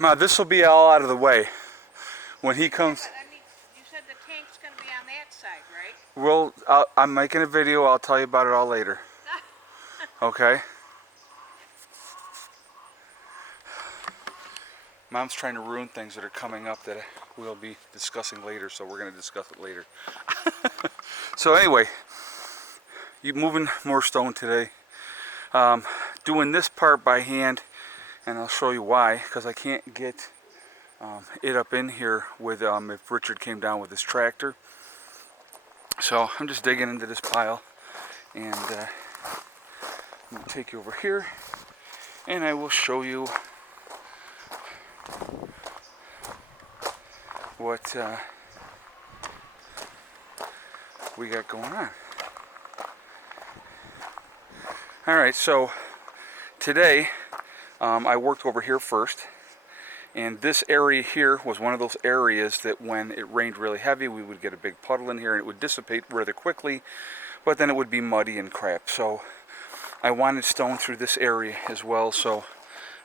Ma, this will be all out of the way when he comes. But I mean, you said the tank's going to be on that side, right? I'm making a video. I'll tell you about it all later. Okay? Mom's trying to ruin things that are coming up that we'll be discussing later, so we're going to discuss it later. So anyway, you moving more stone today. Doing this part by hand, and I'll show you why, because I can't get it up in here with if Richard came down with his tractor. So I'm just digging into this pile, and I'm going to take you over here, and I will show you what we got going on. Alright, so today I worked over here first, and this area here was one of those areas that when it rained really heavy we would get a big puddle in here and it would dissipate rather quickly, but then it would be muddy and crap. So I wanted stone through this area as well, so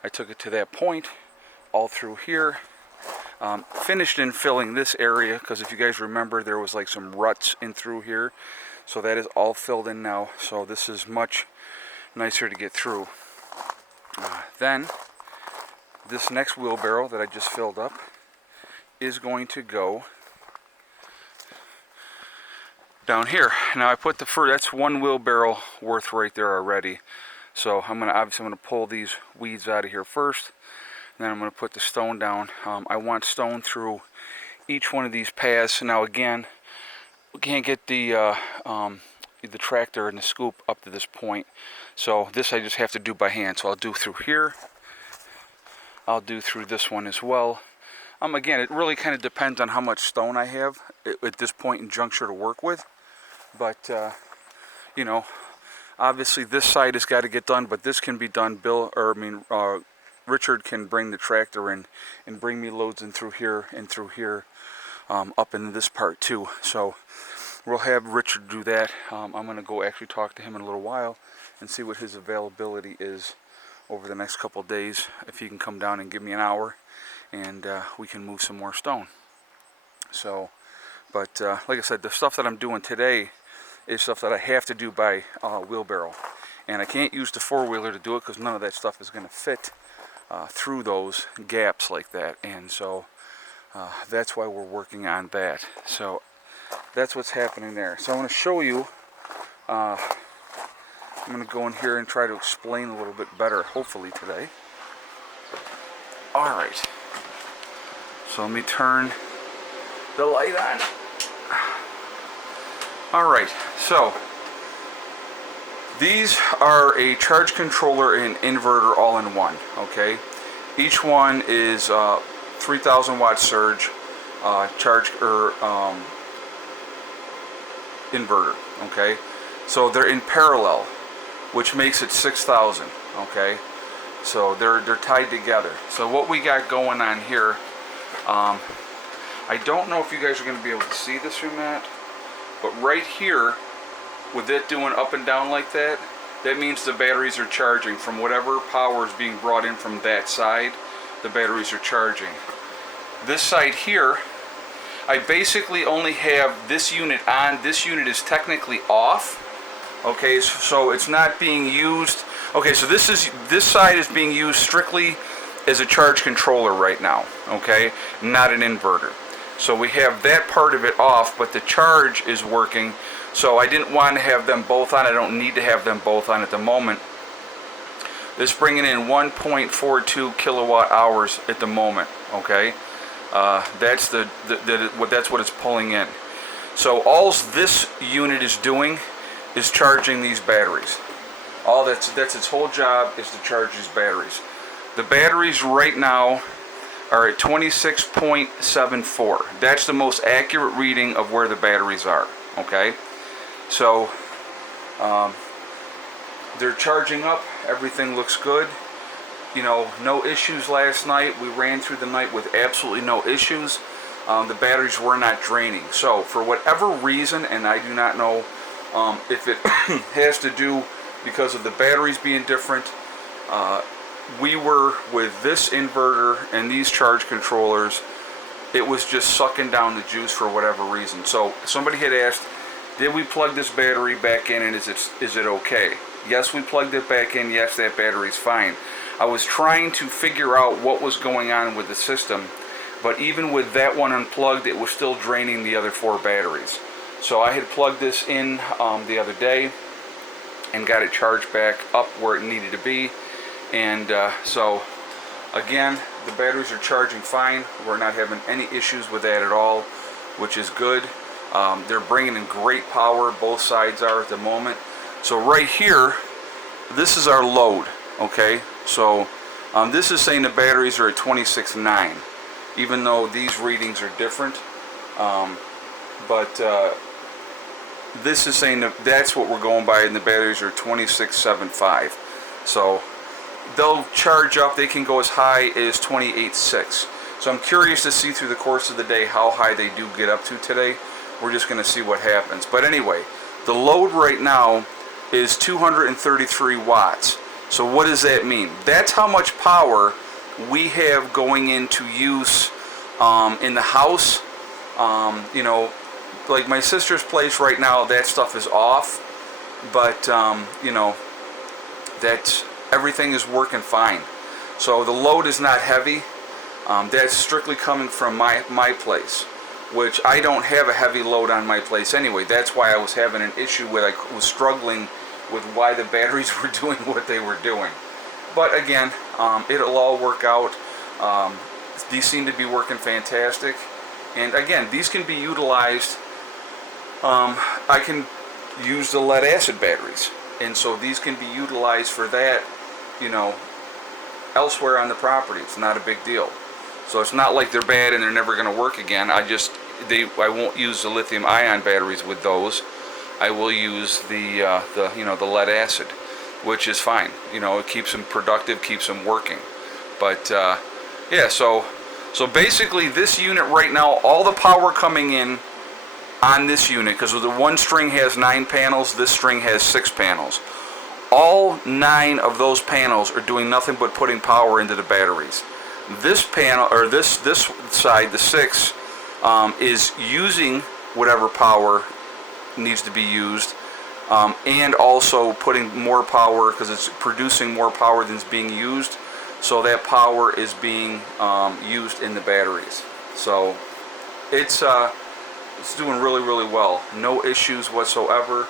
I took it to that point, all through here. Finished in filling this area, because if you guys remember there was like some ruts in through here, so that is all filled in now, so this is much nicer to get through. Then this next wheelbarrow that I just filled up is going to go down here. Now I put that's one wheelbarrow worth right there already, so I'm gonna pull these weeds out of here first. Then I'm going to put the stone down. I want stone through each one of these paths. Now again, we can't get the tractor and the scoop up to this point, so this I just have to do by hand. So I'll do through here. I'll do through this one as well. Again, it really kind of depends on how much stone I have at this point in juncture to work with. But you know, obviously this side has got to get done, but this can be done. Richard can bring the tractor in and bring me loads in through here and through here, up in this part too. So we'll have Richard do that. I'm going to go actually talk to him in a little while and see what his availability is over the next couple of days. If he can come down and give me an hour, and we can move some more stone. So, but like I said, the stuff that I'm doing today is stuff that I have to do by wheelbarrow. And I can't use the four-wheeler to do it because none of that stuff is going to fit through those gaps like that, and so that's why we're working on that. So that's what's happening there. So I want to show you, I'm going to go in here and try to explain a little bit better, hopefully today. Alright, so let me turn the light on. Alright, so these are a charge controller and inverter all in one, okay? Each one is 3,000 watt surge charge inverter, okay? So they're in parallel, which makes it 6,000, okay? So they're tied together. So what we got going on here, I don't know if you guys are going to be able to see this or not, but right here, with it doing up and down like that, that means the batteries are charging from whatever power is being brought in from that side. The batteries are charging. This side here, I basically only have this unit on. This unit is technically off. Okay, so it's not being used. Okay, so this side is being used strictly as a charge controller right now. Okay, not an inverter. So we have that part of it off, but the charge is working. So I didn't want to have them both on. I don't need to have them both on at the moment. This is bringing in 1.42 kilowatt hours at the moment. Okay, that's that's what it's pulling in. So all this unit is doing is charging these batteries. That's its whole job, is to charge these batteries. The batteries right now are at 26.74. That's the most accurate reading of where the batteries are. Okay. So they're charging up. Everything looks good. You know, no issues last night. We ran through the night with absolutely no issues. The batteries were not draining. So for whatever reason, and I do not know if it has to do because of the batteries being different, we were with this inverter and these charge controllers, it was just sucking down the juice for whatever reason. So somebody had asked, did we plug this battery back in and is it okay? Yes, we plugged it back in. Yes, that battery's fine. I was trying to figure out what was going on with the system, but even with that one unplugged, it was still draining the other 4 batteries. So I had plugged this in the other day and got it charged back up where it needed to be. And so again, the batteries are charging fine. We're not having any issues with that at all, which is good. They're bringing in great power, both sides are at the moment. So right here, this is our load, okay? So this is saying the batteries are at 26.9, even though these readings are different. But this is saying that that's what we're going by, and the batteries are 26.75. So they'll charge up, they can go as high as 28.6. So I'm curious to see through the course of the day how high they do get up to today. We're just going to see what happens. But anyway, the load right now is 233 watts. So what does that mean? That's how much power we have going into use in the house. You know, like my sister's place right now, that stuff is off. But, you know, everything is working fine. So the load is not heavy. That's strictly coming from my place, which I don't have a heavy load on my place anyway. That's why I was having an issue with, I was struggling with why the batteries were doing what they were doing. But again, it'll all work out. These seem to be working fantastic. And again, these can be utilized. I can use the lead acid batteries. And so these can be utilized for that, you know, elsewhere on the property. It's not a big deal. So it's not like they're bad and they're never going to work again. I won't use the lithium ion batteries with those. I will use the lead acid, which is fine. You know, it keeps them productive, keeps them working. But yeah, so basically this unit right now, all the power coming in on this unit, because the one string has 9 panels, this string has 6 panels. All 9 of those panels are doing nothing but putting power into the batteries. This panel, or this side, the 6, is using whatever power needs to be used, and also putting more power, because it's producing more power than is being used. So that power is being used in the batteries. So it's doing really, really well. No issues whatsoever.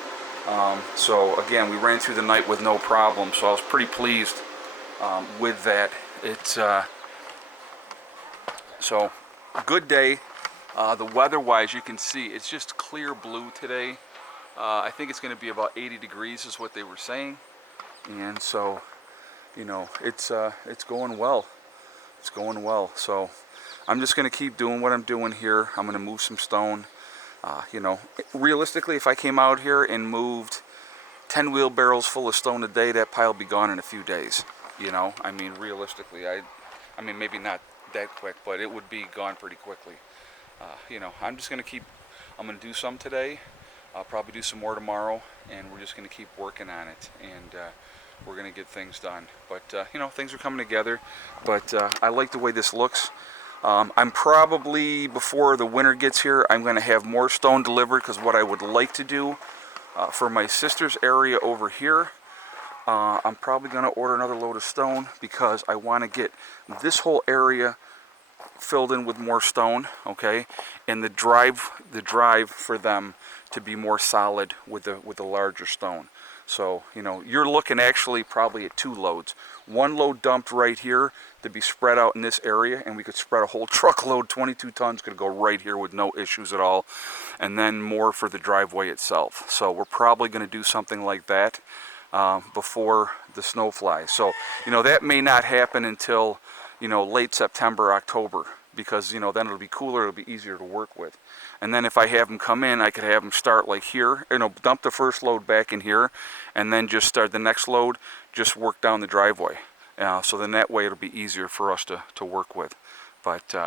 So again, we ran through the night with no problem. So I was pretty pleased with that. It's so good day. The weather-wise, you can see it's just clear blue today. I think it's going to be about 80 degrees is what they were saying. And so, you know, it's going well. It's going well. So I'm just going to keep doing what I'm doing here. I'm going to move some stone. You know, realistically, if I came out here and moved 10 wheelbarrows full of stone a day, that pile would be gone in a few days. You know, I mean, realistically, I mean, maybe not that quick, but it would be gone pretty quickly. You know, I'm just going to I'm going to do some today. I'll probably do some more tomorrow, and we're just going to keep working on it, and we're going to get things done. But, you know, things are coming together, but I like the way this looks. I'm probably, before the winter gets here, I'm going to have more stone delivered, because what I would like to do for my sister's area over here, I'm probably going to order another load of stone, because I want to get this whole area filled in with more stone, okay, and the drive for them to be more solid with the larger stone. So, you know, you're looking actually probably at 2 loads. One load dumped right here to be spread out in this area, and we could spread a whole truckload, 22 tons, could go right here with no issues at all, and then more for the driveway itself. So we're probably going to do something like that before the snow flies. So, you know, that may not happen until, you know, late September, October, because, you know, then it'll be cooler, it'll be easier to work with. And then if I have them come in, I could have them start like here, you know, dump the first load back in here, and then just start the next load, just work down the driveway. So then that way it'll be easier for us to work with. But, you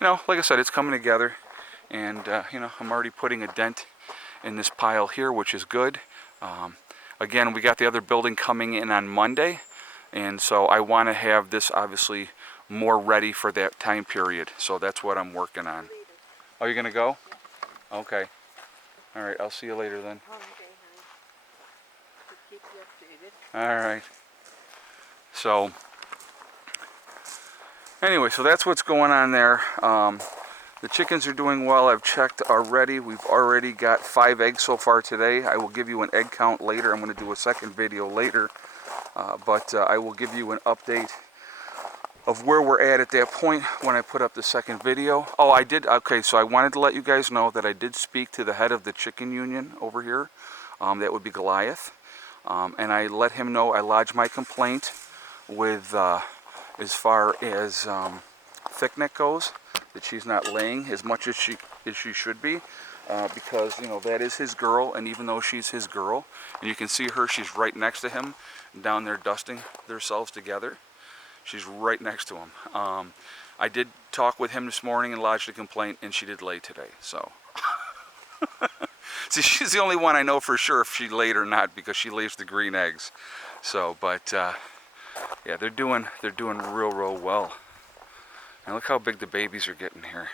know, like I said, it's coming together, and, you know, I'm already putting a dent in this pile here, which is good. Again, we got the other building coming in on Monday. And so I want to have this obviously more ready for that time period. So that's what I'm working on. Oh, you're going to go? Okay. All right, I'll see you later then. Okay, honey. To keep you updated. All right. So anyway, so that's what's going on there. The chickens are doing well. I've checked already. We've already got 5 eggs so far today. I will give you an egg count later. I'm going to do a second video later. But I will give you an update of where we're at that point when I put up the second video. Oh, I did. Okay, so I wanted to let you guys know that I did speak to the head of the chicken union over here. That would be Goliath. And I let him know I lodged my complaint with as far as thick-neck goes, that she's not laying as much as she should be, because you know that is his girl, and even though she's his girl, and you can see her, she's right next to him down there dusting themselves together. She's right next to him. I did talk with him this morning and lodged a complaint, and she did lay today. So see, she's the only one I know for sure if she laid or not, because she lays the green eggs. So, but yeah, they're doing real well. And look how big the babies are getting here.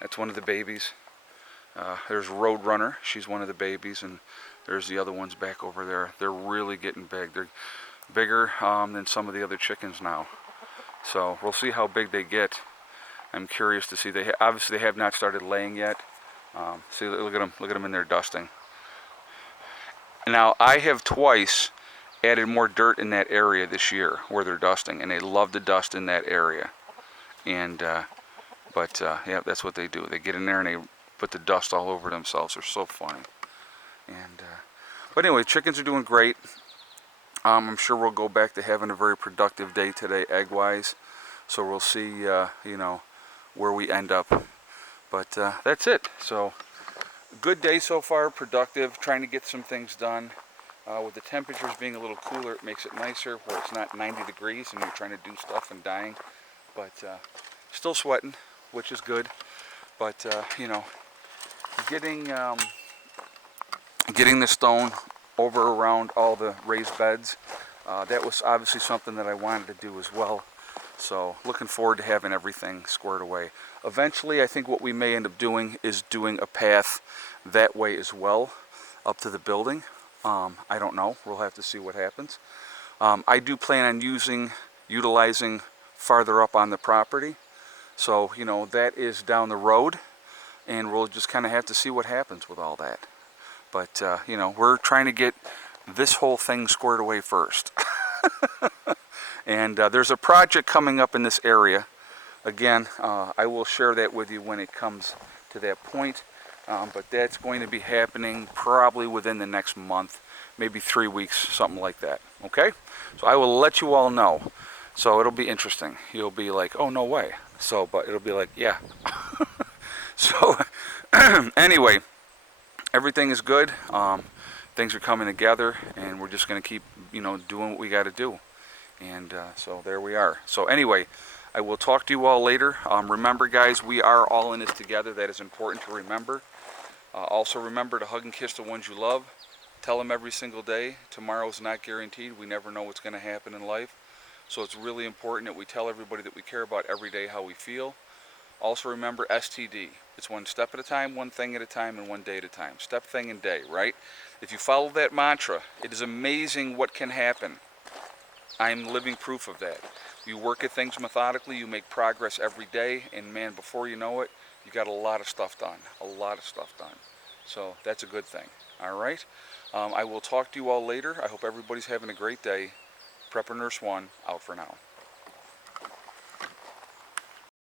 That's one of the babies. There's Roadrunner. She's one of the babies, and there's the other ones back over there. They're really getting big. They're bigger than some of the other chickens now. So we'll see how big they get. I'm curious to see. Obviously they have not started laying yet. See, look at them. Look at them in there dusting. Now I have twice added more dirt in that area this year where they're dusting, and they love to dust in that area. And yeah, that's what they do. They get in there and they put the dust all over themselves. They're so funny. And but anyway, chickens are doing great. I'm sure we'll go back to having a very productive day today, egg-wise. So we'll see, you know, where we end up. But that's it. So good day so far, productive. Trying to get some things done. With the temperatures being a little cooler, it makes it nicer where it's not 90 degrees and you're trying to do stuff and dying. But still sweating, which is good. But you know, getting the stone over around all the raised beds, that was obviously something that I wanted to do as well. So looking forward to having everything squared away. Eventually, I think what we may end up doing is doing a path that way as well, up to the building. I don't know. We'll have to see what happens. I do plan on utilizing farther up on the property. So, you know, that is down the road, and we'll just kind of have to see what happens with all that. But, you know, we're trying to get this whole thing squared away first. And there's a project coming up in this area. Again, I will share that with you when it comes to that point. But that's going to be happening probably within the next month, maybe 3 weeks, something like that. Okay? So I will let you all know. So it'll be interesting. You'll be like, oh, no way. So, but it'll be like, yeah. So, anyway, everything is good. Things are coming together, and we're just going to keep, you know, doing what we got to do. And so there we are. So anyway, I will talk to you all later. Remember, guys, we are all in this together. That is important to remember. Also remember to hug and kiss the ones you love. Tell them every single day. Tomorrow's not guaranteed. We never know what's going to happen in life. So it's really important that we tell everybody that we care about every day how we feel. Also remember STD. It's one step at a time, one thing at a time, and one day at a time. Step, thing, and day, right? If you follow that mantra, it is amazing what can happen. I'm living proof of that. You work at things methodically, you make progress every day, and man, before you know it, you got a lot of stuff done. A lot of stuff done. So that's a good thing. All right? I will talk to you all later. I hope everybody's having a great day. Prepper Nurse 1, out for now.